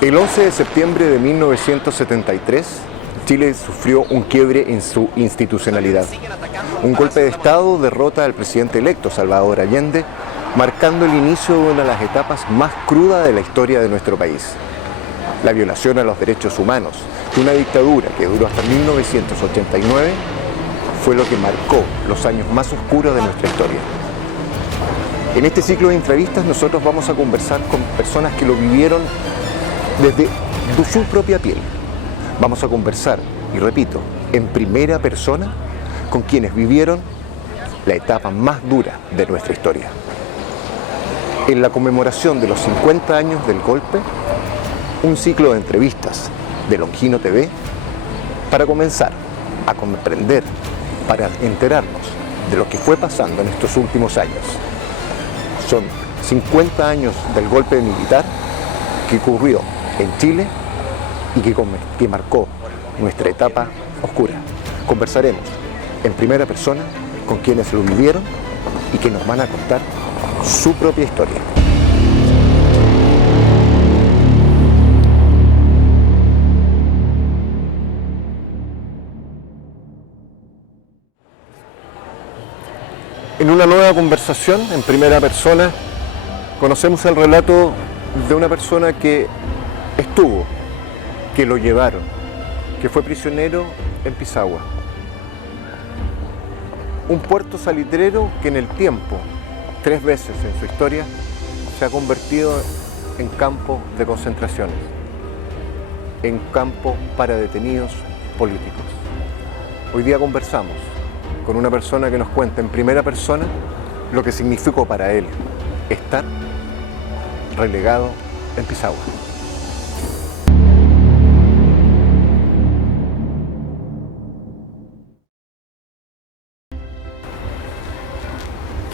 El 11 de septiembre de 1973, Chile sufrió un quiebre en su institucionalidad. Un golpe de Estado derrota al presidente electo, Salvador Allende, marcando el inicio de una de las etapas más crudas de la historia de nuestro país. La violación a los derechos humanos de una dictadura que duró hasta 1989 fue lo que marcó los años más oscuros de nuestra historia. En este ciclo de entrevistas nosotros vamos a conversar con personas que lo vivieron desde su propia piel. Vamos a conversar, y repito, en primera persona con quienes vivieron la etapa más dura de nuestra historia. En la conmemoración de los 50 años del golpe, un ciclo de entrevistas de Longino TV para comenzar a comprender, para enterarnos de lo que fue pasando en estos últimos años. Son 50 años del golpe militar que ocurrió en Chile y que marcó nuestra etapa oscura. Conversaremos en primera persona con quienes lo vivieron y que nos van a contar su propia historia. En una nueva conversación, en primera persona, conocemos el relato de una persona que estuvo, que lo llevaron, que fue prisionero en Pisagua. Un puerto salitrero que en el tiempo, 3 veces en su historia, se ha convertido en campo de concentraciones, en campo para detenidos políticos. Hoy día conversamos con una persona que nos cuenta en primera persona lo que significó para él estar relegado en Pisagua.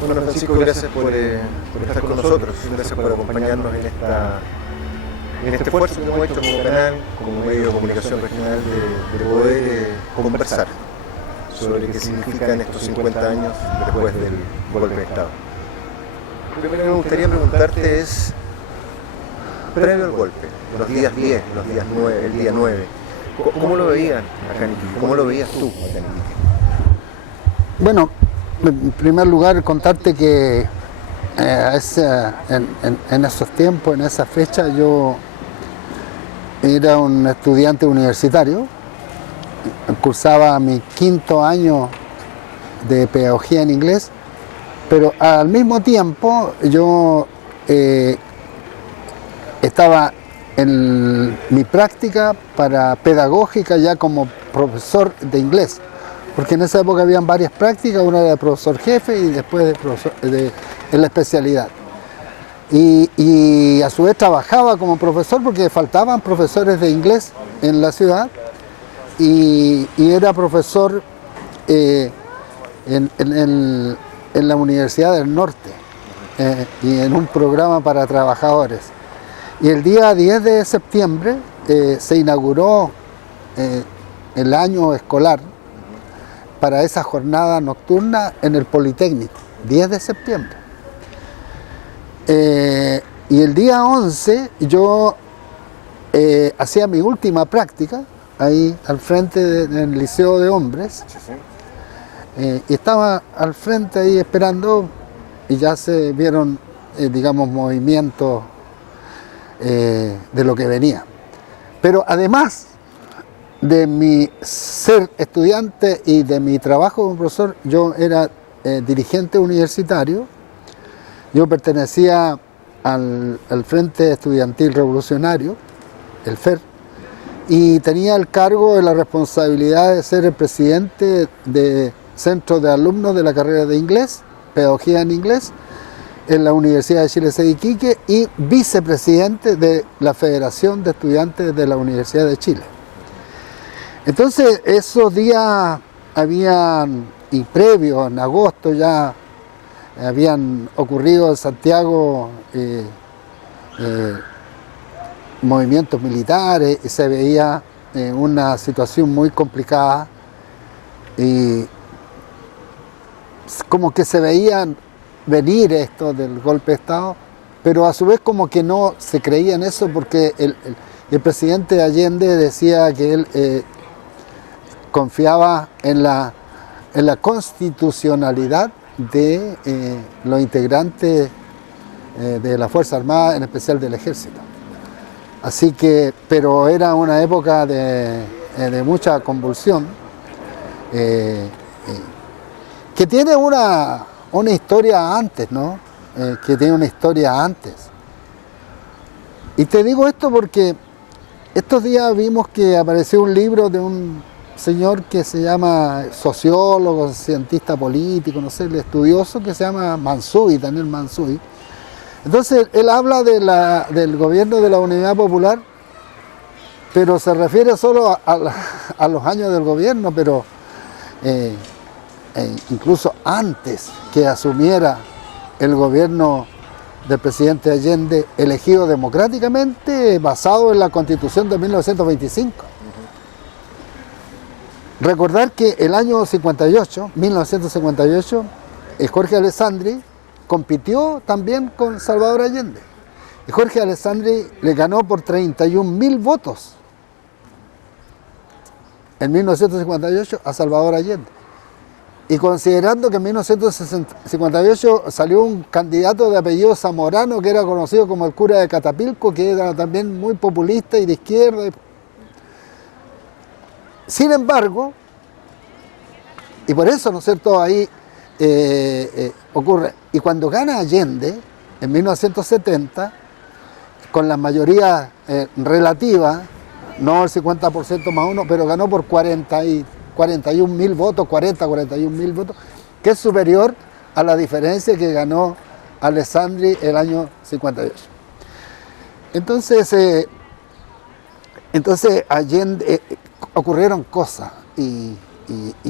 Bueno, Francisco, gracias por estar con nosotros, gracias por acompañarnos en este esfuerzo que hemos hecho como canal, como medio de comunicación regional, de poder conversar sobre qué significan estos 50 años después del golpe de Estado. Lo primero que me gustaría preguntarte es, previo al golpe, los días 10, los días 9, el día 9, ¿cómo lo veían acá en Iquique? ¿Cómo lo veías tú acá en Iquique? Bueno, en primer lugar contarte que en esos tiempos, en esa fecha, yo era un estudiante universitario, cursaba mi 5º año de pedagogía en inglés, pero al mismo tiempo yo estaba en mi práctica pedagógica ya como profesor de inglés, porque en esa época habían varias prácticas, una era de profesor jefe y después en la especialidad. Y a su vez trabajaba como profesor porque faltaban profesores de inglés en la ciudad, y era profesor en la Universidad del Norte y en un programa para trabajadores. Y el día 10 de septiembre se inauguró el año escolar para esa jornada nocturna en el Politécnico, 10 de septiembre. Y el día 11 yo hacía mi última práctica ahí al frente del Liceo de Hombres. Y estaba al frente ahí esperando y ya se vieron, digamos, movimientos de lo que venía. Pero además de mi ser estudiante y de mi trabajo como profesor, yo era dirigente universitario. Yo pertenecía al Frente Estudiantil Revolucionario, el FER, y tenía el cargo de la responsabilidad de ser el presidente de Centro de Alumnos de la carrera de inglés, Pedagogía en Inglés, en la Universidad de Chile sede Iquique, y vicepresidente de la Federación de Estudiantes de la Universidad de Chile. Entonces, esos días habían, y previo, en agosto ya, habían ocurrido en Santiago movimientos militares, y se veía una situación muy complicada, y como que se veían venir esto del golpe de Estado, pero a su vez como que no se creía en eso, porque Y el presidente Allende decía que él confiaba en la constitucionalidad de los integrantes de la Fuerza Armada, en especial del Ejército. Así que, pero era una época de mucha convulsión, que tiene una historia antes, ¿no? Que tiene una historia antes. Y te digo esto porque estos días vimos que apareció un libro de un señor que se llama sociólogo, cientista político, no sé, el estudioso, que se llama Mansuy, Daniel Mansuy. Entonces, él habla del gobierno de la Unidad Popular, pero se refiere solo a los años del gobierno, pero incluso antes que asumiera el gobierno del presidente Allende, elegido democráticamente, basado en la Constitución de 1925. Recordar que el año 1958, Jorge Alessandri compitió también con Salvador Allende. Y Jorge Alessandri le ganó por 31.000 votos en 1958 a Salvador Allende. Y considerando que en 1958 salió un candidato de apellido Zamorano, que era conocido como el cura de Catapilco, que era también muy populista y de izquierda. Sin embargo, y por eso, ¿no es cierto?, ahí ocurre. Y cuando gana Allende, en 1970, con la mayoría relativa, no el 50% más uno, pero ganó por 41.000 votos, 41.000 votos, que es superior a la diferencia que ganó Alessandri el año 58. Entonces Allende, ocurrieron cosas, y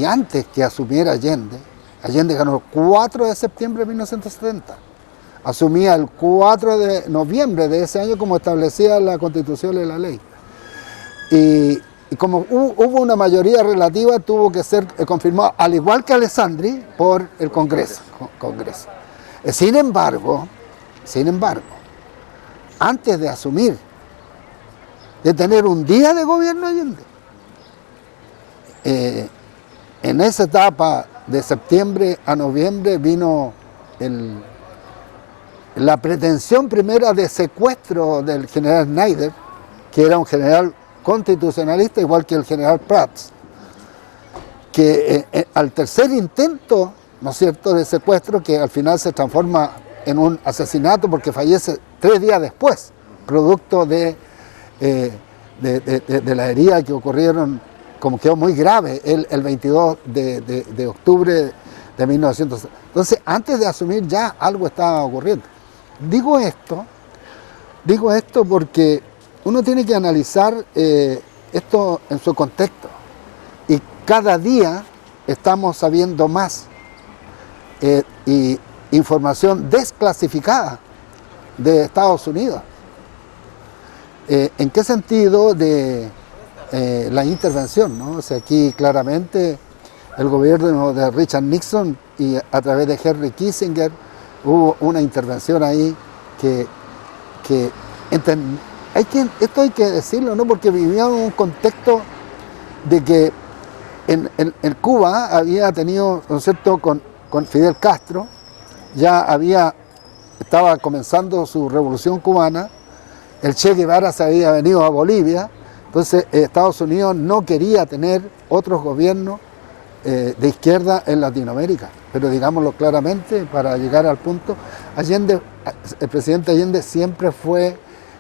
antes que asumiera Allende ganó el 4 de septiembre de 1970. Asumía el 4 de noviembre de ese año, como establecía la Constitución y la ley. Y como hubo una mayoría relativa, tuvo que ser confirmado, al igual que Alessandri, por el Congreso. Sin embargo, antes de asumir, de tener un día de gobierno Allende, en esa etapa de septiembre a noviembre vino la pretensión primera de secuestro del general Schneider, que era un general constitucionalista, igual que el general Prats, que al tercer intento, ¿no es cierto?, de secuestro, que al final se transforma en un asesinato porque fallece 3 días después, producto de la herida que ocurrieron, como quedó muy grave el 22 de octubre de 1900. Entonces, antes de asumir ya algo estaba ocurriendo. Digo esto porque uno tiene que analizar esto en su contexto. Y cada día estamos sabiendo más y información desclasificada de Estados Unidos. ¿En qué sentido? De la intervención, ¿no? O sea, aquí claramente el gobierno de Richard Nixon y a través de Henry Kissinger hubo una intervención ahí que esto hay que decirlo, ¿no? Porque vivíamos en un contexto de que en Cuba había tenido, ¿no es cierto?, con Fidel Castro, estaba comenzando su revolución cubana, el Che Guevara se había venido a Bolivia, entonces Estados Unidos no quería tener otros gobiernos de izquierda en Latinoamérica, pero digámoslo claramente para llegar al punto, el presidente Allende siempre fue,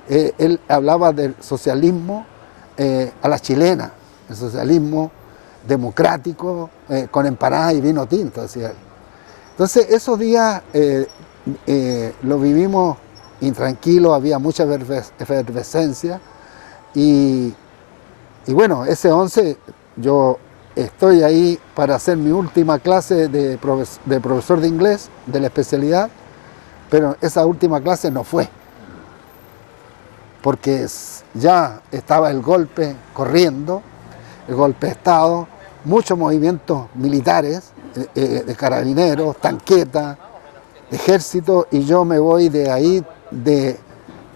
él hablaba del socialismo a la chilena, el socialismo democrático, con empanadas y vino tinto, decía él. Entonces esos días lo vivimos intranquilos, había mucha efervescencia y bueno, ese 11 yo estoy ahí para hacer mi última clase de profesor de inglés, de la especialidad, pero esa última clase no fue, porque ya estaba el golpe corriendo, el golpe de Estado, muchos movimientos militares, de carabineros, tanquetas, ejército, y yo me voy de ahí de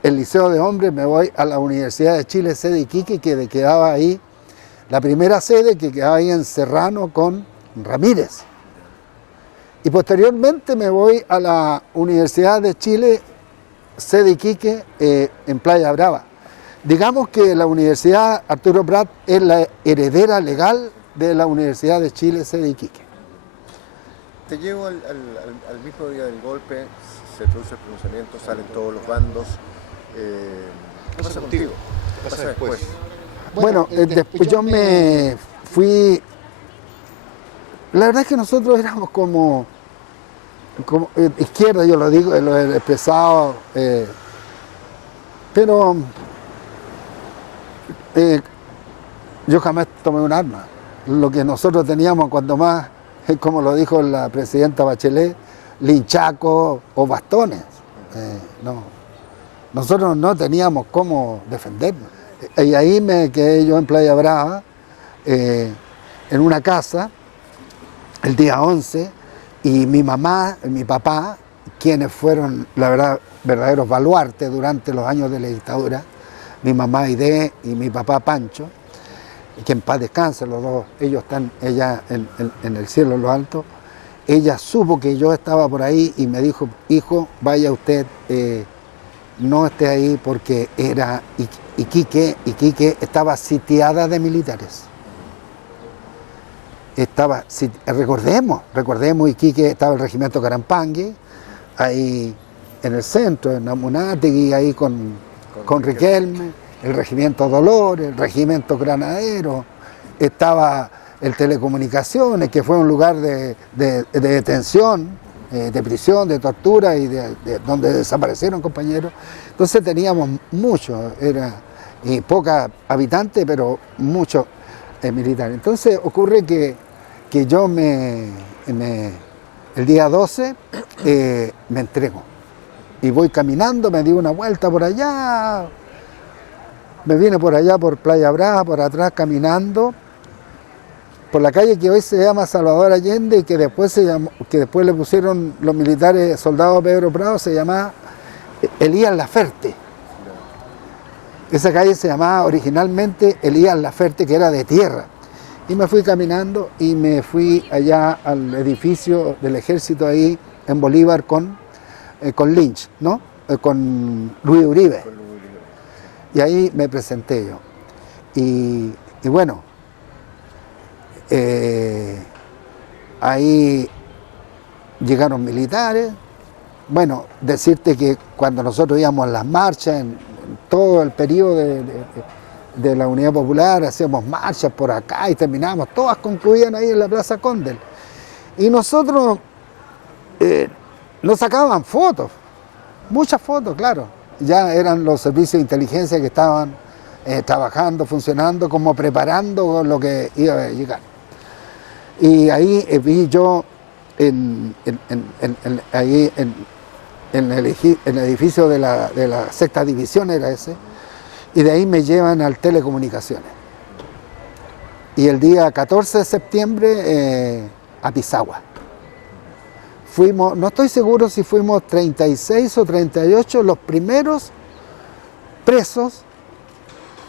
el Liceo de Hombres me voy a la Universidad de Chile, sede Iquique, que quedaba ahí, la primera sede que quedaba ahí en Serrano con Ramírez. Y posteriormente me voy a la Universidad de Chile, sede Iquique, en Playa Brava. Digamos que la Universidad Arturo Prat es la heredera legal de la Universidad de Chile, sede Iquique. Te llevo al mismo día del golpe, se produce el pronunciamiento, salen todos los bandos. ¿Qué pasa contigo? ¿Qué pasa después? Bueno, después yo me fui. La verdad es que nosotros éramos como izquierda, yo lo digo, lo he expresado, pero yo jamás tomé un arma. Lo que nosotros teníamos cuando más, como lo dijo la presidenta Bachelet, linchacos o bastones. No. Nosotros no teníamos cómo defendernos. Y ahí me quedé yo en Playa Brava, en una casa, el día 11, y mi mamá y mi papá, quienes fueron, la verdad, verdaderos baluartes durante los años de la dictadura, mi mamá Aide y mi papá Pancho, que en paz descanse los dos, ellos están ella en el cielo, en lo alto. Ella supo que yo estaba por ahí y me dijo, hijo, vaya usted, no esté ahí porque era Iquique estaba sitiada de militares. Recordemos, Iquique estaba el regimiento Carampangui, ahí en el centro, en Amunátegui, ahí con Riquelme, el regimiento Dolores, el regimiento Granadero, estaba el Telecomunicaciones, que fue un lugar de detención, de prisión, de tortura y donde desaparecieron compañeros. Entonces teníamos muchos, y pocos habitantes, pero muchos militares. Entonces ocurre que yo el día 12 me entrego y voy caminando, me di una vuelta por allá, me vine por allá por Playa Brava, por atrás caminando, por la calle que hoy se llama Salvador Allende y que después le pusieron los militares soldados Pedro Prado, se llamaba Elías Laferte. Esa calle se llamaba originalmente Elías Laferte, que era de tierra. Y me fui caminando y me fui allá al edificio del ejército ahí en Bolívar con Lynch, ¿no? Con Luis Uribe. Y ahí me presenté yo. Y bueno, ahí llegaron militares. Bueno, decirte que cuando nosotros íbamos a las marchas, en todo el periodo de la Unidad Popular, hacíamos marchas por acá y terminábamos, todas concluían ahí en la Plaza Condel. Y nosotros nos sacaban fotos, muchas fotos, claro. Ya eran los servicios de inteligencia que estaban trabajando, funcionando, como preparando lo que iba a llegar. Y ahí vi yo, ahí en el edificio de la sexta división era ese, y de ahí me llevan al Telecomunicaciones. Y el día 14 de septiembre a Pisagua. Fuimos, no estoy seguro si fuimos 36 o 38 los primeros presos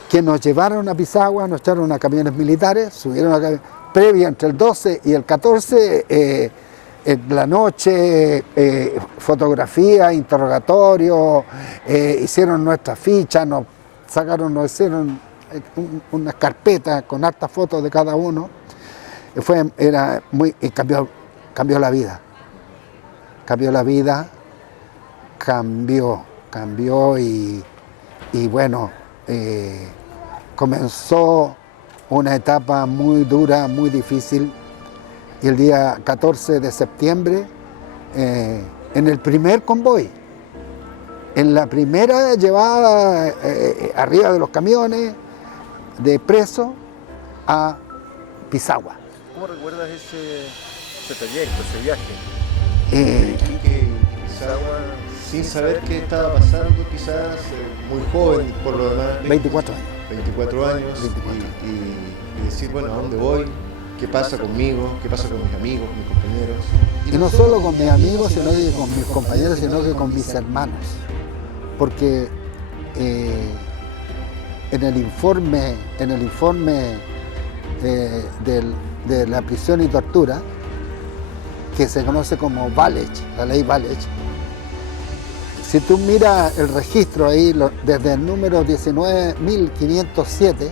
que nos llevaron a Pisagua, nos echaron a camiones militares, subieron a camiones, previa entre el 12 y el 14, en la noche, fotografía, interrogatorio, hicieron nuestras fichas, nos hicieron unas carpetas con hartas fotos de cada uno. Cambió la vida. Cambió y bueno, comenzó una etapa muy dura, muy difícil, y el día 14 de septiembre, en el primer convoy, en la primera llevada arriba de los camiones de presos a Pisagua. ¿Cómo recuerdas ese trayecto, ese viaje? Iquique, Pisagua, sin saber qué estaba pasando, quizás muy joven por lo demás. 24 años. 24 años. Y decir, bueno, ¿a dónde voy? ¿Qué pasa conmigo? ¿Qué pasa con mis amigos, mis compañeros? Y no solo con mis amigos, sino que con mis compañeros, sino que con mis hermanos. Porque en el informe de la prisión y tortura, que se conoce como Valech, la ley Valech, si tú miras el registro ahí, desde el número 19.507,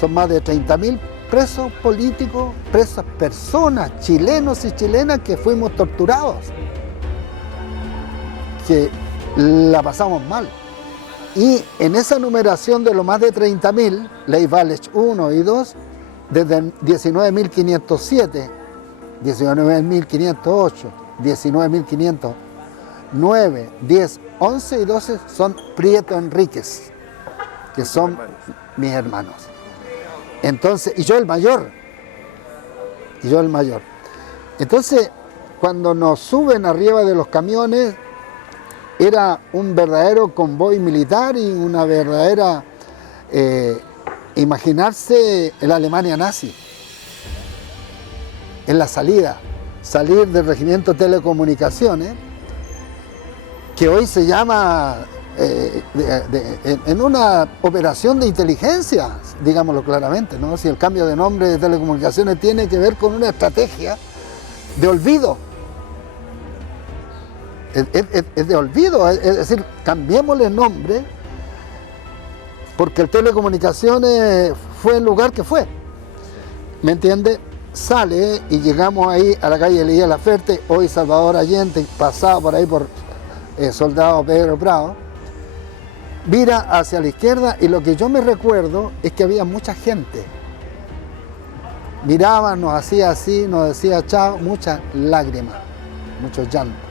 son más de 30.000 presos políticos, presas personas, chilenos y chilenas que fuimos torturados, que la pasamos mal. Y en esa numeración de los más de 30.000, ley Valech 1 y 2, desde 19.507, 19.508, 19.509, 10, 11 y 12 son Prieto Enríquez, que son mis hermanos. Entonces, y yo el mayor. Entonces, cuando nos suben arriba de los camiones, era un verdadero convoy militar y una verdadera, imaginarse la Alemania nazi, en la salida, salir del regimiento de telecomunicaciones, que hoy se llama, en una operación de inteligencia, digámoslo claramente, ¿no? Si el cambio de nombre de telecomunicaciones tiene que ver con una estrategia de olvido. Es de olvido, es decir, cambiémosle el nombre porque el telecomunicaciones fue el lugar que fue, ¿me entiende? Sale y llegamos ahí a la calle Elías Laferte, hoy Salvador Allende, pasado por ahí por Soldado Pedro Prado, mira hacia la izquierda y lo que yo me recuerdo es que había mucha gente, miraba, nos hacía así, nos decía chao, muchas lágrimas, muchos llantos.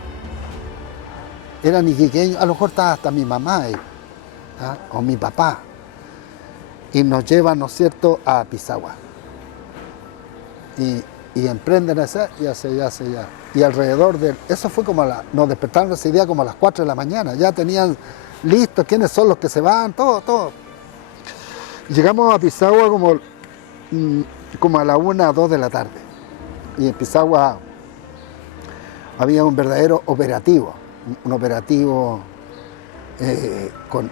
Eran iquiqueños, a lo mejor estaba hasta mi mamá ahí, ¿ah? O mi papá, y nos llevan, ¿no es cierto?, a Pisagua. Y emprenden hacia allá. Y alrededor de eso fue como nos despertaron ese día como a las 4 de la mañana, ya tenían listos quiénes son los que se van, todo. Llegamos a Pisagua como a la 1 o 2 de la tarde. Y en Pisagua había un verdadero operativo. Un operativo con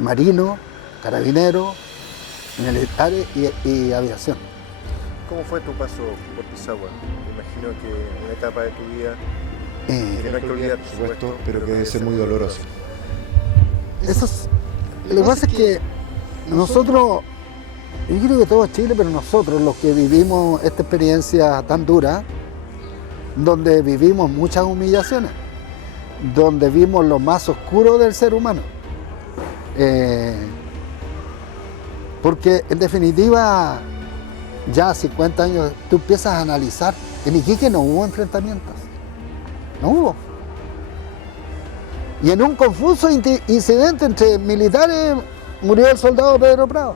marinos, carabineros, militares y aviación. ¿Cómo fue tu paso por Pisagua? Me imagino que una etapa de tu vida que no hay que olvidar, por supuesto, pero que debe ser muy dolorosa. Lo que pasa es que nosotros, yo creo que todo Chile, pero nosotros los que vivimos esta experiencia tan dura, donde vivimos muchas humillaciones, donde vimos lo más oscuro del ser humano. Porque en definitiva, ya 50 años, tú empiezas a analizar, en Iquique no hubo enfrentamientos, no hubo. Y en un confuso incidente entre militares murió el soldado Pedro Prado.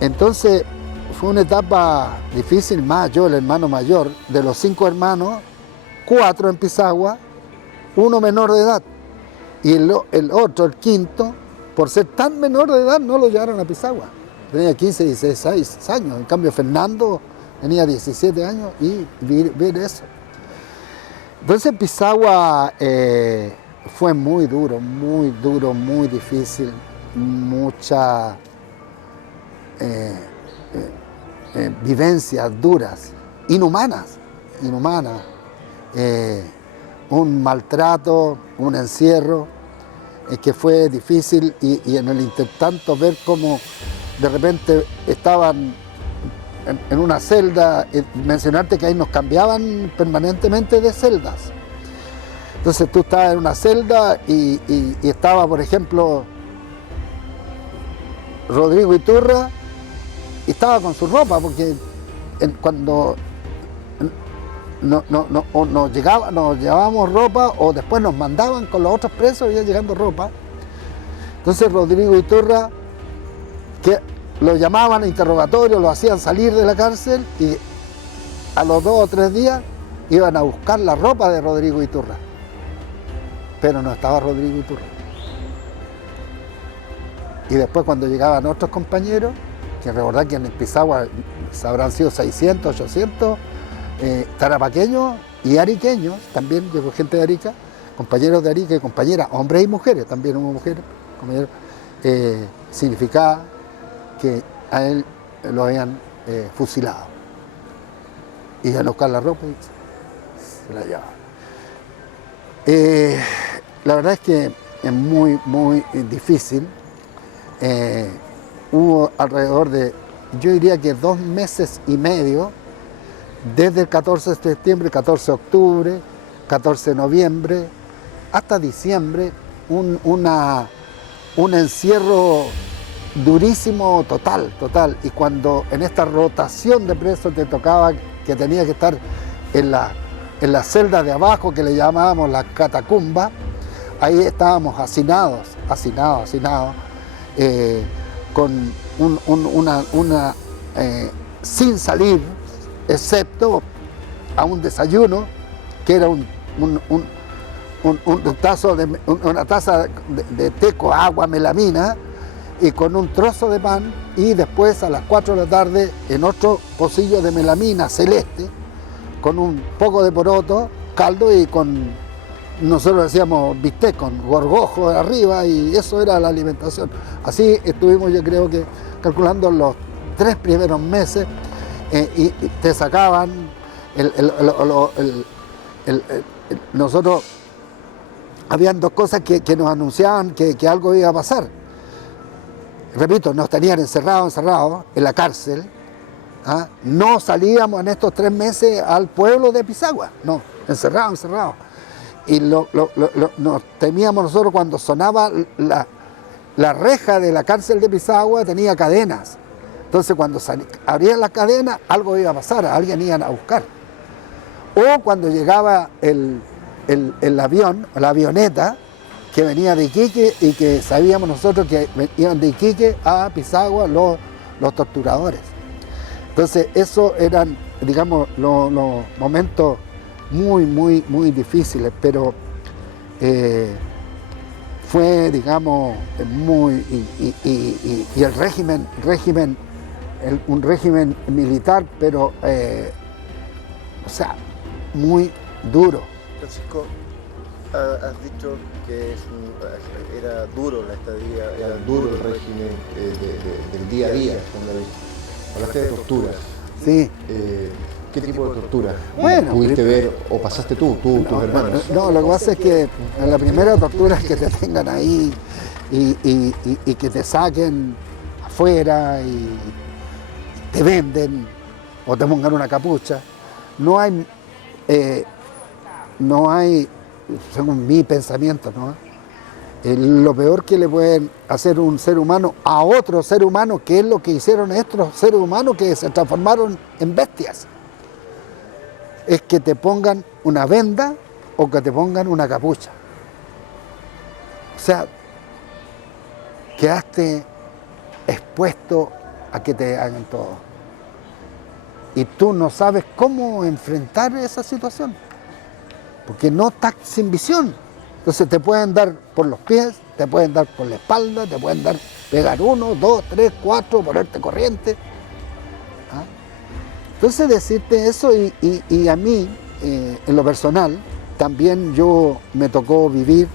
Entonces fue una etapa difícil, más yo, el hermano mayor, de los 5 hermanos, 4 en Pisagua, 1 menor de edad. Y el otro, el quinto, por ser tan menor de edad, no lo llevaron a Pisagua. Tenía 15, 16 años. En cambio, Fernando tenía 17 años y ver eso. Entonces, Pisagua fue muy duro, muy difícil. Muchas vivencias duras, inhumanas. Un maltrato, un encierro que fue difícil y en el intertanto ver cómo de repente estaban en una celda, mencionarte que ahí nos cambiaban permanentemente de celdas. Entonces tú estabas en una celda y estaba, por ejemplo, Rodrigo Iturra y estaba con su ropa, porque cuando nos llevábamos ropa o después nos mandaban con los otros presos, iba llegando ropa. Entonces Rodrigo Iturra, que lo llamaban a interrogatorio, lo hacían salir de la cárcel y a los 2 o 3 días iban a buscar la ropa de Rodrigo Iturra. Pero no estaba Rodrigo Iturra. Y después cuando llegaban otros compañeros, que recordad que en Pisagua habrán sido 600, 800, tarapaqueños y ariqueños, también llegó gente de Arica, compañeros de Arica y compañeras, hombres y mujeres, también hubo mujeres, compañeros, significaba que a él lo habían fusilado. Y a buscar la ropa y se la llevaban. La verdad es que es muy, muy difícil. Hubo alrededor de, yo diría que 2 meses y medio, desde el 14 de septiembre, 14 de octubre, 14 de noviembre, hasta diciembre, un encierro durísimo, total. Y cuando en esta rotación de presos te tocaba que tenía que estar en la celda de abajo, que le llamábamos la catacumba, ahí estábamos hacinados, con sin salir, excepto a un desayuno, que era una taza de té con agua, melamina, y con un trozo de pan, y después a las 4 de la tarde en otro pocillo de melamina celeste, con un poco de poroto, caldo, y nosotros decíamos bistec con gorgojo de arriba, y eso era la alimentación. Así estuvimos, yo creo que calculando los 3 primeros meses, y te sacaban nosotros, habían 2 cosas que nos anunciaban que algo iba a pasar. Repito, nos tenían encerrados en la cárcel. ¿Ah? No salíamos en estos 3 meses al pueblo de Pisagua, no, encerrados. Y nos temíamos nosotros cuando sonaba la reja de la cárcel de Pisagua, tenía cadenas. Entonces cuando abrían las cadenas, algo iba a pasar, a alguien iban a buscar. O cuando llegaba el avión, la avioneta, que venía de Iquique, y que sabíamos nosotros que iban de Iquique a Pisagua los torturadores. Entonces, esos eran, digamos, los momentos muy, muy, muy difíciles, pero fue, digamos, muy... Y el régimen, un régimen militar, pero, o sea, muy duro. Francisco, has dicho que era duro la estadía, era duro el régimen del día a día. Hablaste de torturas. Sí. ¿Qué tipo de tortura? Bueno, ¿Pudiste ver o pasaste tus hermanos? No, lo que pasa es que la primera tortura es que te tengan ahí y que te saquen afuera y te venden o te pongan una capucha. No hay, según mi pensamiento, ¿no? Lo peor que le pueden hacer un ser humano a otro ser humano, que es lo que hicieron estos seres humanos que se transformaron en bestias, es que te pongan una venda o que te pongan una capucha. O sea, quedaste expuesto a que te hagan todo. Y tú no sabes cómo enfrentar esa situación, porque no estás sin visión. Entonces te pueden dar por los pies, te pueden dar por la espalda, te pueden pegar 1, 2, 3, 4, ponerte corriente. ¿Ah? Entonces decirte eso, y a mí, en lo personal, también me tocó vivir,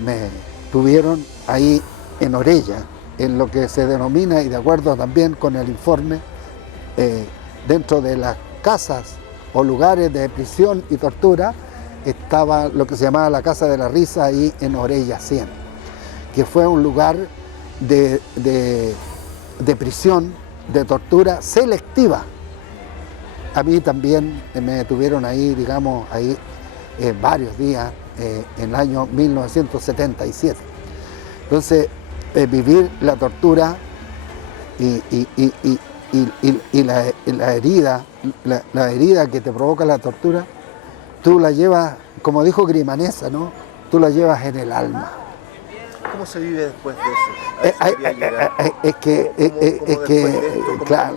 me tuvieron ahí en Orella, en lo que se denomina, y de acuerdo también con el informe, dentro de las casas o lugares de prisión y tortura, estaba lo que se llamaba la Casa de la Risa, ahí en Orella 100, que fue un lugar de prisión, de tortura selectiva. A mí también me detuvieron ahí, digamos, varios días, en el año 1977. Entonces, vivir la tortura y la herida que te provoca la tortura, tú la llevas, como dijo Grimanesa, ¿no? Tú la llevas en el alma. ¿Cómo se vive después de eso? Claro.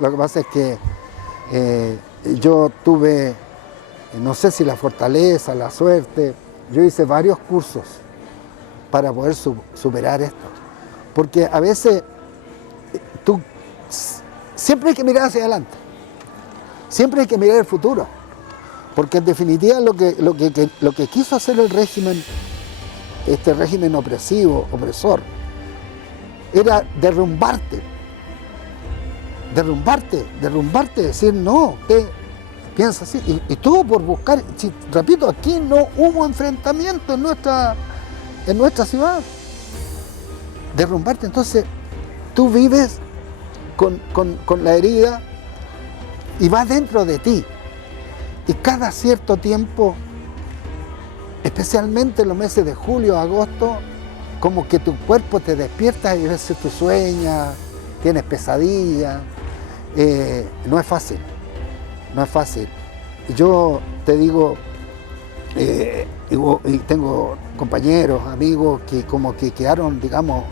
Lo que pasa es que yo tuve, no sé si la fortaleza, la suerte, yo hice varios cursos para poder superar esto. Porque a veces siempre hay que mirar hacia adelante. Siempre hay que mirar el futuro, porque en definitiva lo que quiso hacer el régimen, este régimen opresor, era derrumbarte, decir no, piensa así, y todo por buscar, repito, aquí no hubo enfrentamiento en nuestra ciudad, derrumbarte. Entonces tú vives con la herida y va dentro de ti, y cada cierto tiempo, especialmente en los meses de julio, agosto, como que tu cuerpo te despierta y a veces tú sueñas, tienes pesadillas. No es fácil. Yo te digo, y tengo compañeros, amigos que como que quedaron, digamos,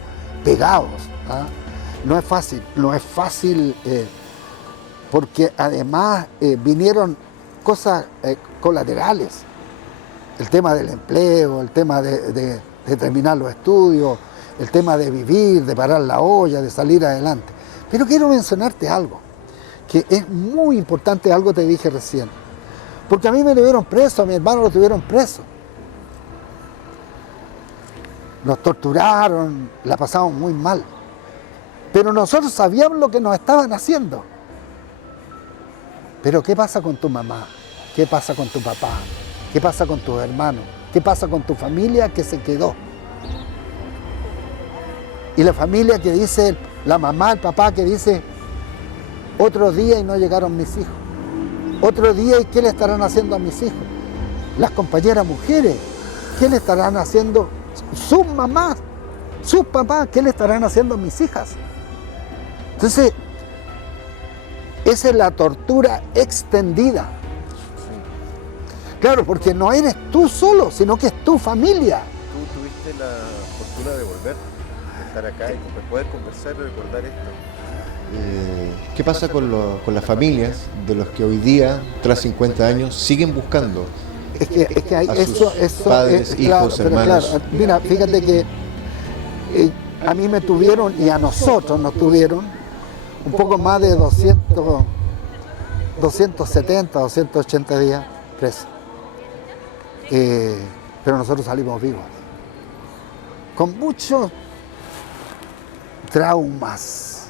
pegados, ¿ah? No es fácil, porque además vinieron cosas colaterales. El tema del empleo, el tema de terminar los estudios, el tema de vivir, de parar la olla, de salir adelante. Pero quiero mencionarte algo, que es muy importante, algo te dije recién. Porque a mí me tuvieron preso, a mi hermano lo tuvieron preso. Nos torturaron, la pasamos muy mal. Pero nosotros sabíamos lo que nos estaban haciendo. Pero ¿qué pasa con tu mamá? ¿Qué pasa con tu papá? ¿Qué pasa con tus hermanos? ¿Qué pasa con tu familia que se quedó? Y la familia que dice, la mamá, el papá que dice, otro día y no llegaron mis hijos. Otro día y ¿qué le estarán haciendo a mis hijos? Las compañeras mujeres, ¿qué le estarán haciendo sus mamás, sus papás? ¿Qué le estarán haciendo a mis hijas? Entonces, esa es la tortura extendida. Claro, porque no eres tú solo, sino que es tu familia. Tú tuviste la fortuna de volver, de estar acá y poder conversar y recordar esto. ¿Qué pasa con las familias de los que hoy día, tras 50 años, siguen buscando Es que hay a sus padres, hijos, hermanos? Claro, mira, fíjate que a mí me tuvieron y a nosotros nos tuvieron un poco más de 270, 280 días presos. Pero nosotros salimos vivos, con muchos traumas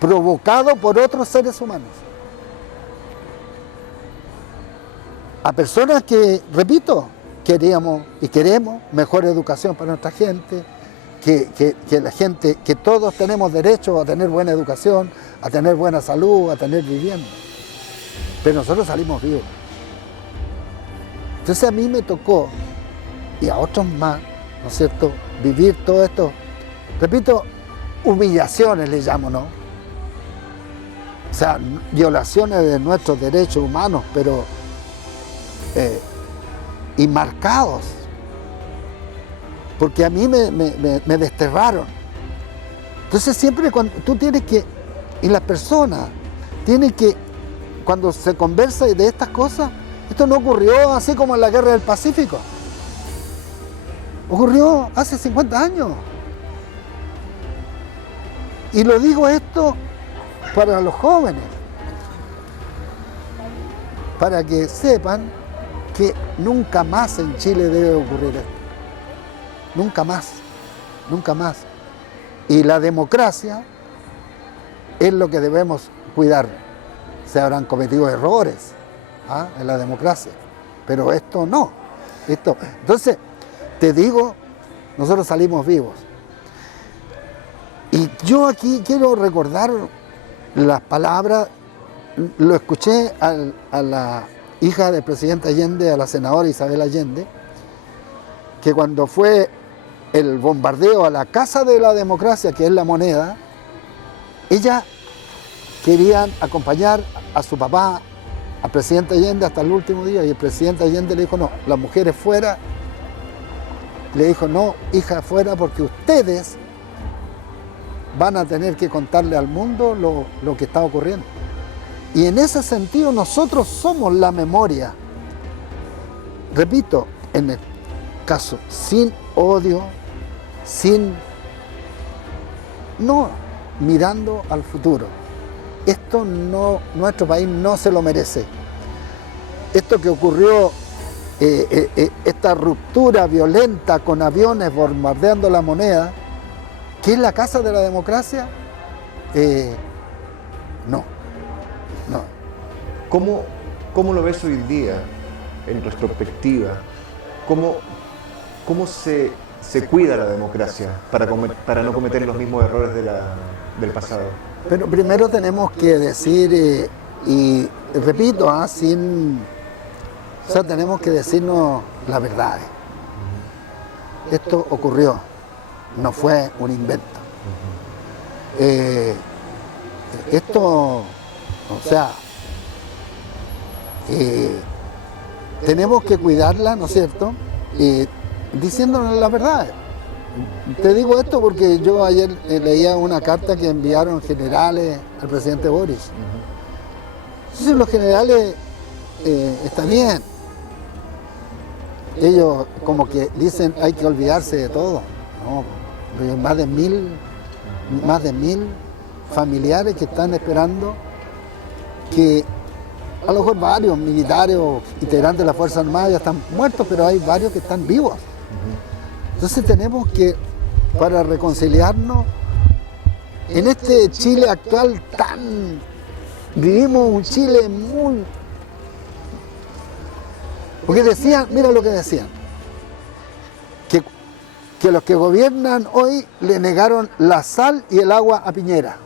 provocados por otros seres humanos. A personas que, repito, queríamos y queremos mejor educación para nuestra gente, que la gente, que todos tenemos derecho a tener buena educación, a tener buena salud, a tener vivienda. Pero nosotros salimos vivos. Entonces a mí me tocó, y a otros más, ¿no es cierto?, vivir todo esto, repito, humillaciones le llamo, ¿no? O sea, violaciones de nuestros derechos humanos, pero y marcados, porque a mí me desterraron. Entonces siempre cuando tú tienes que, y las personas tienen que, cuando se conversa de estas cosas, esto no ocurrió así como en la Guerra del Pacífico, ocurrió hace 50 años. Y lo digo esto para los jóvenes, para que sepan que nunca más en Chile debe ocurrir esto. Nunca más, nunca más. Y la democracia es lo que debemos cuidar. Se habrán cometido errores en la democracia, pero esto no. Entonces, te digo, nosotros salimos vivos. Y yo aquí quiero recordar las palabras, lo escuché a la hija del presidente Allende, a la senadora Isabel Allende, que cuando fue el bombardeo a la Casa de la Democracia, que es La Moneda, ella quería acompañar a su papá, al presidente Allende, hasta el último día, y el presidente Allende le dijo, no, las mujeres fuera. Le dijo, no, hija, fuera, porque ustedes van a tener que contarle al mundo lo que está ocurriendo. Y en ese sentido nosotros somos la memoria. Repito, en el caso, sin odio, no mirando al futuro, esto no, nuestro país no se lo merece. Esto que ocurrió, esta ruptura violenta con aviones bombardeando la moneda, ¿qué es la casa de la democracia? No. ¿Cómo lo ves hoy día en retrospectiva? ¿Cómo se cuida la democracia para no cometer los mismos errores del pasado? Pero primero tenemos que decir, y repito, tenemos que decirnos la verdad. Esto ocurrió, no fue un invento. Tenemos que cuidarla, ¿no es cierto? Diciéndonos la verdad. Te digo esto porque yo ayer leía una carta que enviaron generales al presidente Boris. Entonces los generales están bien. Ellos como que dicen hay que olvidarse de todo. No, hay más de mil familiares que están esperando, que a lo mejor varios militares o integrantes de la Fuerza Armada ya están muertos, pero hay varios que están vivos. Entonces tenemos que, para reconciliarnos, en este Chile actual vivimos un Chile muy... Porque decían, mira lo que decían, que los que gobiernan hoy le negaron la sal y el agua a Piñera.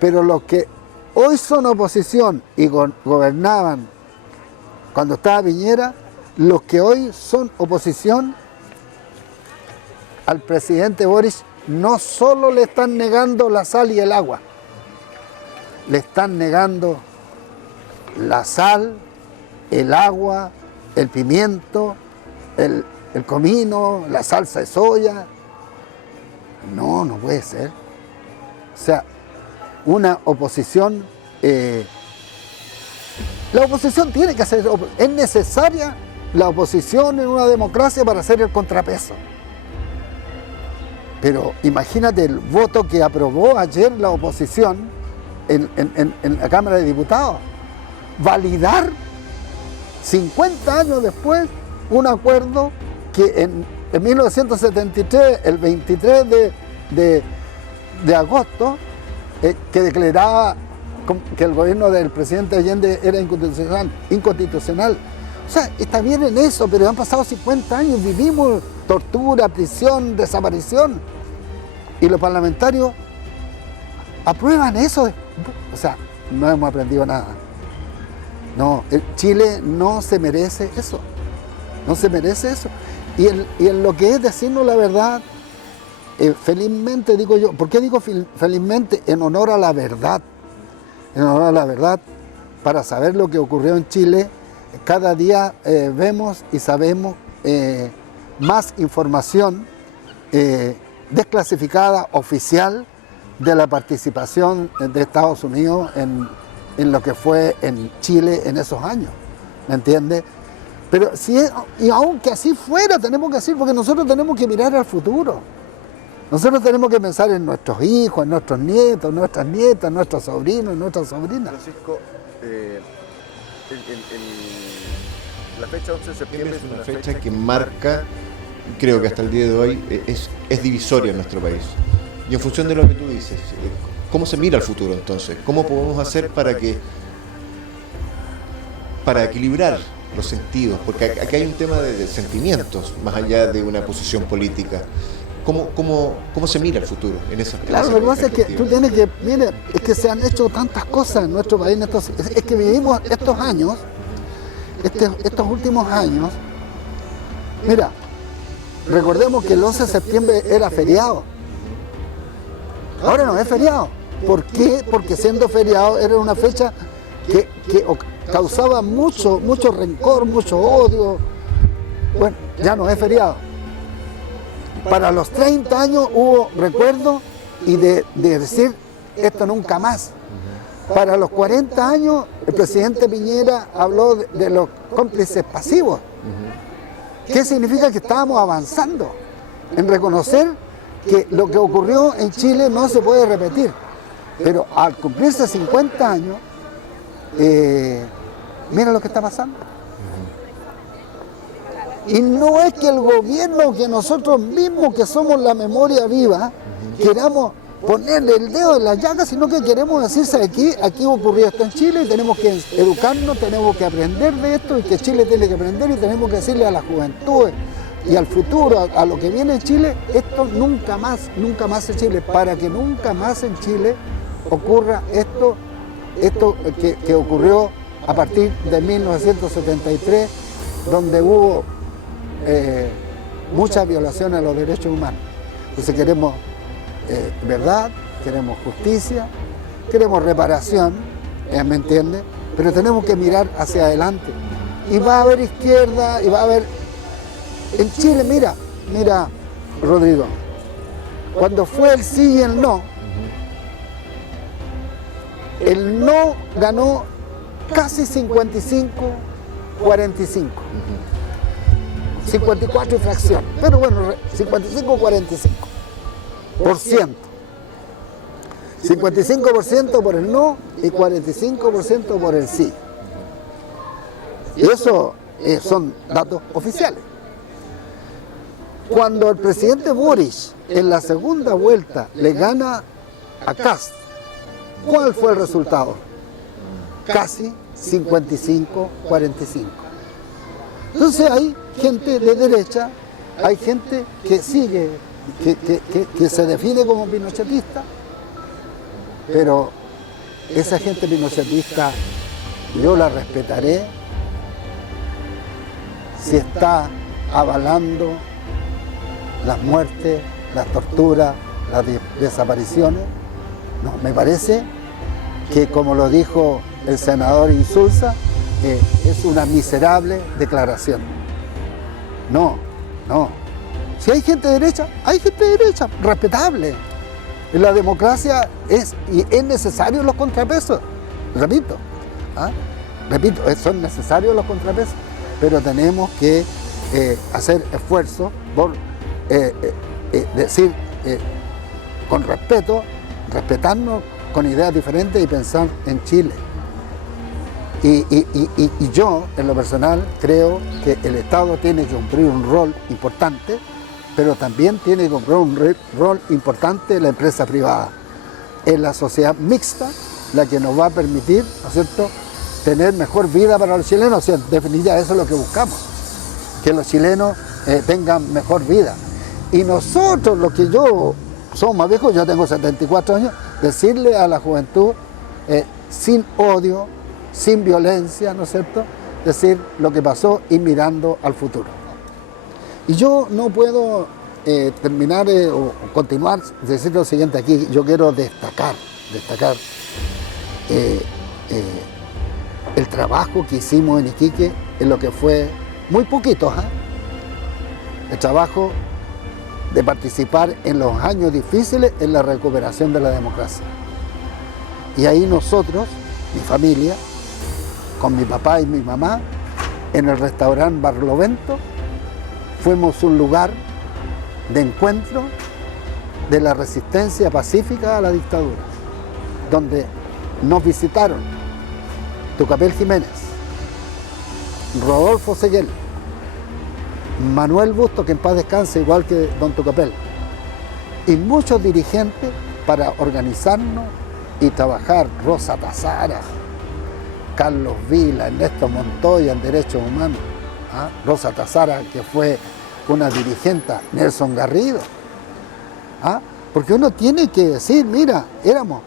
Pero los que hoy son oposición y gobernaban cuando estaba Piñera, los que hoy son oposición al presidente Boris no solo le están negando la sal y el agua, le están negando la sal, el agua, el pimiento, el comino, la salsa de soya. No puede ser. O sea, una oposición, la oposición tiene que hacer, es necesaria la oposición en una democracia para hacer el contrapeso. Pero imagínate el voto que aprobó ayer la oposición en la Cámara de Diputados. Validar 50 años después un acuerdo que en 1973, el 23 de agosto, que declaraba que el gobierno del presidente Allende era inconstitucional. O sea, está bien en eso, pero han pasado 50 años, vivimos tortura, prisión, desaparición. Y los parlamentarios aprueban eso. O sea, no hemos aprendido nada. No, Chile no se merece eso. No se merece eso. Y en lo que es decirnos la verdad, felizmente digo yo, ¿por qué digo felizmente? En honor a la verdad. En honor a la verdad, para saber lo que ocurrió en Chile, cada día vemos y sabemos más información desclasificada, oficial, de la participación de Estados Unidos en lo que fue en Chile en esos años, ¿me entiendes? Pero y aunque así fuera, tenemos que decir, porque nosotros tenemos que mirar al futuro. Nosotros tenemos que pensar en nuestros hijos, en nuestros nietos, nuestras nietas, nuestros sobrinos, nuestras sobrinas. Francisco, la fecha 11 de septiembre es una fecha que marca, creo que hasta el día de hoy, es divisoria en nuestro país. Y en función de lo que tú dices, ¿cómo se mira el futuro entonces? ¿Cómo podemos hacer para equilibrar los sentidos? Porque aquí hay un tema de sentimientos, más allá de una posición política. ¿Cómo se mira el futuro en esa Claro, lo que pasa es que tú tienes que, mire, es que se han hecho tantas cosas en nuestro país, es que vivimos estos años, estos últimos años. Mira, recordemos que el 11 de septiembre era feriado. Ahora no es feriado. ¿Por qué? Porque siendo feriado era una fecha que causaba mucho rencor, mucho odio. Bueno, ya no es feriado. Para los 30 años hubo recuerdo y de decir esto nunca más. Para los 40 años el presidente Piñera habló de los cómplices pasivos. ¿Qué significa? Que estábamos avanzando en reconocer que lo que ocurrió en Chile no se puede repetir. Pero al cumplirse 50 años, mira lo que está pasando. Y no es que el gobierno, que nosotros mismos, que somos la memoria viva, queramos ponerle el dedo en la llaga, sino que queremos decirse aquí ocurrió esto en Chile y tenemos que educarnos, tenemos que aprender de esto y que Chile tiene que aprender y tenemos que decirle a la juventud y al futuro, a lo que viene en Chile, esto nunca más en Chile, para que nunca más en Chile ocurra esto que ocurrió a partir de 1973, donde hubo muchas violaciones a los derechos humanos. Entonces queremos verdad, queremos justicia, queremos reparación, ¿me entiende? Pero tenemos que mirar hacia adelante. Y va a haber izquierda, y va a haber... En Chile, mira, Rodrigo, cuando fue el sí y el no ganó casi 55-45. 54 y fracción, pero bueno, 55-45%. 55% por el no y 45% por el sí. Y eso son datos oficiales. Cuando el presidente Boric en la segunda vuelta le gana a Kast, ¿cuál fue el resultado? Casi 55-45. Entonces hay gente de derecha, hay gente que sigue, que se define como pinochetista, pero esa gente pinochetista yo la respetaré si está avalando las muertes, las torturas, las desapariciones. No, me parece que, como lo dijo el senador Insulza, es una miserable declaración. No. Si hay gente de derecha, respetable. En la democracia es necesario los contrapesos. Repito, son necesarios los contrapesos, pero tenemos que hacer esfuerzos por decir con respeto, respetarnos con ideas diferentes y pensar en Chile. Y yo, en lo personal, creo que el Estado tiene que cumplir un rol importante, pero también tiene que cumplir un rol importante la empresa privada. Es la sociedad mixta la que nos va a permitir, ¿no es cierto?, tener mejor vida para los chilenos. O sea, en definitiva, eso es lo que buscamos, que los chilenos tengan mejor vida. Y nosotros, los que somos más viejos, yo tengo 74 años, decirle a la juventud, sin odio, sin violencia, ¿no es cierto?, decir lo que pasó y mirando al futuro. Y yo no puedo terminar o continuar, decir lo siguiente aquí. Yo quiero destacar el trabajo que hicimos en Iquique, en lo que fue muy poquito, el trabajo de participar en los años difíciles en la recuperación de la democracia. Y ahí nosotros, mi familia, con mi papá y mi mamá, en el restaurante Barlovento, fuimos un lugar de encuentro de la resistencia pacífica a la dictadura, donde nos visitaron Tucapel Jiménez, Rodolfo Seguel, Manuel Bustos, que en paz descanse, igual que don Tucapel, y muchos dirigentes para organizarnos y trabajar. Rosa Tazara, Carlos Vila, Ernesto Montoya en Derechos Humanos, Rosa Tazara, que fue una dirigente, Nelson Garrido, porque uno tiene que decir, mira, éramos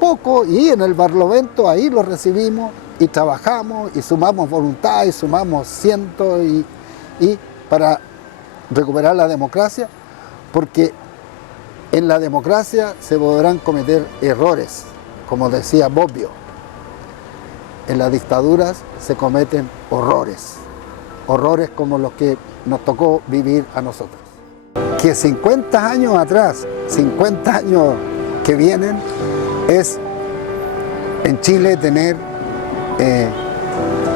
pocos y en el Barlovento ahí lo recibimos y trabajamos y sumamos voluntad y sumamos cientos y para recuperar la democracia, porque en la democracia se podrán cometer errores, como decía Bobbio. En las dictaduras se cometen horrores como los que nos tocó vivir a nosotros. Que 50 años atrás, 50 años que vienen, es en Chile tener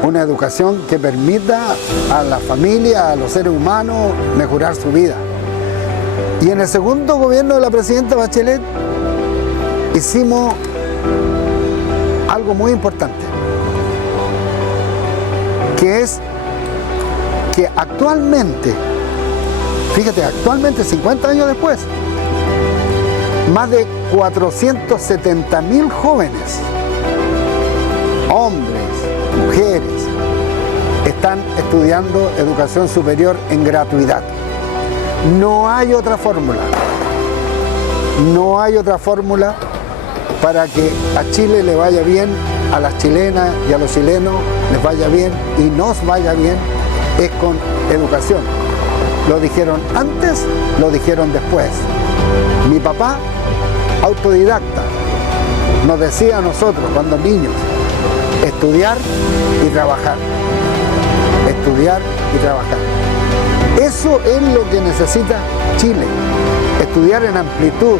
una educación que permita a la familia, a los seres humanos, mejorar su vida. Y en el segundo gobierno de la presidenta Bachelet hicimos algo muy importante, que es que actualmente, fíjate, actualmente 50 años después, más de 470.000 jóvenes, hombres, mujeres, están estudiando educación superior en gratuidad. No hay otra fórmula. No hay otra fórmula para que a Chile le vaya bien, a las chilenas y a los chilenos les vaya bien y nos vaya bien, es con educación. Lo dijeron antes, lo dijeron después. Mi papá, autodidacta, nos decía a nosotros cuando niños, estudiar y trabajar. Estudiar y trabajar. Eso es lo que necesita Chile. Estudiar en amplitud,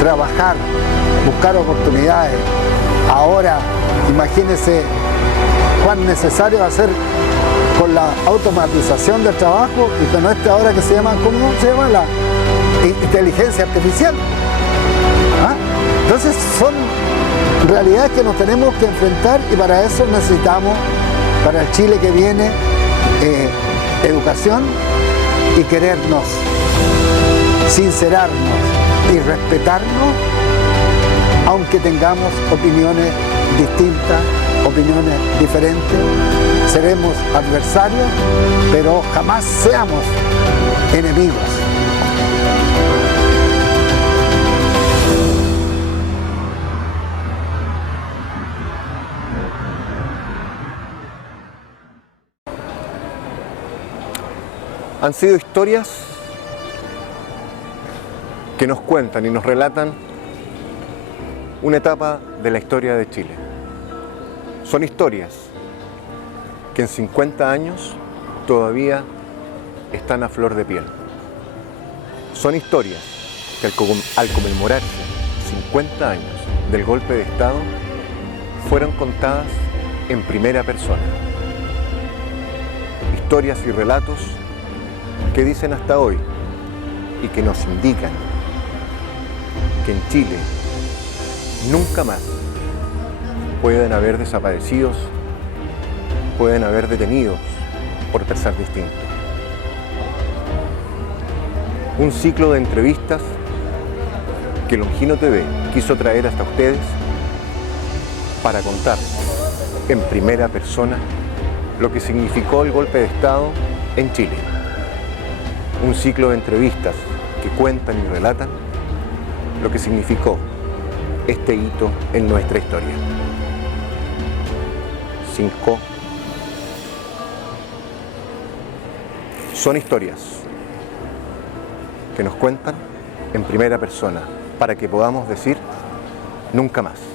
trabajar, buscar oportunidades. Ahora, imagínense cuán necesario va a ser con la automatización del trabajo y con ahora que se llama, ¿cómo se llama? La inteligencia artificial. ¿Ah? Entonces son realidades que nos tenemos que enfrentar y para eso necesitamos, para el Chile que viene, educación y querernos, sincerarnos y respetarnos, aunque tengamos opiniones distintas, opiniones diferentes. Seremos adversarios, pero jamás seamos enemigos. Han sido historias que nos cuentan y nos relatan una etapa de la historia de Chile. Son historias que en 50 años todavía están a flor de piel. Son historias que al conmemorarse 50 años del golpe de Estado fueron contadas en primera persona. Historias y relatos que dicen hasta hoy y que nos indican que en Chile nunca más pueden haber desaparecidos, pueden haber detenidos por pensar distinto. Un ciclo de entrevistas que Longino TV quiso traer hasta ustedes para contar en primera persona lo que significó el golpe de Estado en Chile. Un ciclo de entrevistas que cuentan y relatan lo que significó este hito en nuestra historia. 5. Son historias que nos cuentan en primera persona para que podamos decir nunca más.